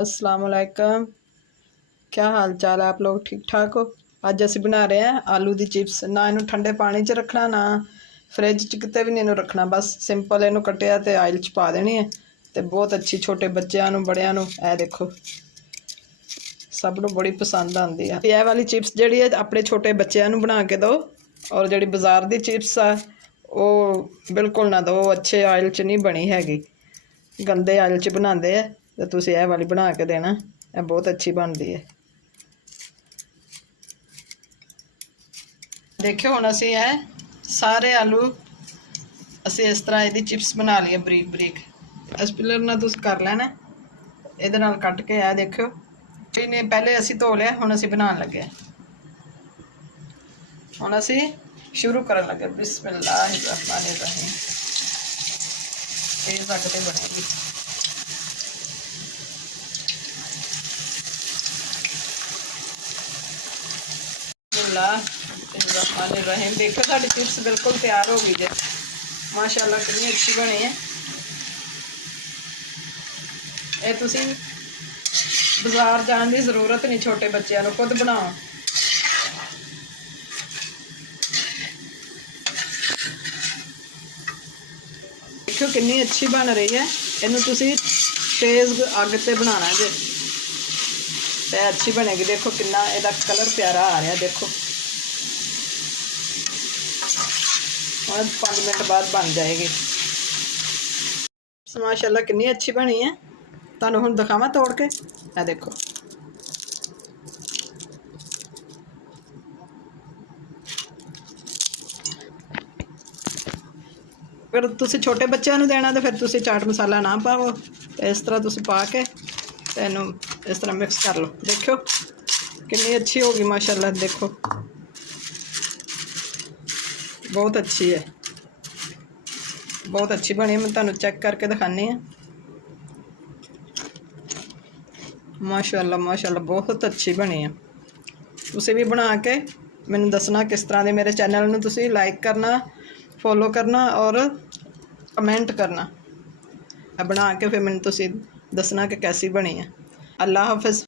अस्सलाम वालेकुम। क्या हाल चाल है? आप लोग ठीक ठाक हो? अज असी बना रहे हैं आलू दी चिप्स। ना इनू ठंडे पानी च रखना, ना फ्रिज च किते भी नहीं इनू रखना, बस सिंपल इनू कट्टिया ते आयल च पा देनी है। तो बहुत अच्छी छोटे बच्चों नू बड़ियां नू ए देखो सब नू बड़ी पसंद आती है। यह वाली चिप्स जी है अपने छोटे बच्चों नू बना के दो, और जी बाजार की चिप्स आ वो बिल्कुल ना दो, अच्छे आयल च नहीं बनी हैगी, गंदे आयल च बनाते हैं। तो तुसीं यह वाली बना के देना, यह बहुत अच्छी बनती है। देखियो हुण असीं है सारे आलू असीं इस तरह इहदी चिप्स बना लिए बरीक बरीक। इस पिलर नाल तुसीं कर लेना, इहदे नाल कट के आ देखियो इन्हें पहले असीं धो लिया, हुण असीं बनाउण लगे। हुण असीं शुरू करन लगे। बिस्मिल्लाहिर्रहमानिर्रहीम। तेज़ अग ते बनेगी। बिस्मिल्लाहिर्रहमानिर्रहीम। देखो साडी चिप्स बिल्कुल तैयार हो गई है माशाअल्लाह, कितनी अच्छी बनी है। ये तुसीं बाजार जाने की जरूरत नहीं, छोटे बच्चों को खुद बनाओ। देखो कितनी अच्छी बन रही है। इनू तुसीं तेज़ अग ते बनाना जे तो अच्छी बनेगी। देखो कितना इहदा कलर प्यारा आ रहा, देखो और 5 मिनट बाद बन जाएगी। माशाअल्लाह कितनी अच्छी बनी है। तुहानूं हुण दिखावां तोड़ के, आ देखो। अगर तुसीं छोटे बच्चों नूं देना तो फिर तुसीं चाट मसाला ना पाओ, तो इस तरह तुसीं पा के तो इनू इस तरह मिक्स कर लो। देखो कितनी अच्छी होगी माशाअल्लाह। देखो बहुत अच्छी है, बहुत अच्छी बनी है। मैं तुहानूं चेक करके दिखानी है। माशाअल्लाह माशाअल्लाह बहुत अच्छी बनी है। तुसीं भी बना के मैनूं दसना किस तरह दे। मेरे चैनल नूं तुसीं लाइक करना, फॉलो करना और कमेंट करना। बना के फिर मैनूं तुसीं दसना कि कैसी बनी है। अल्लाह हाफिज़।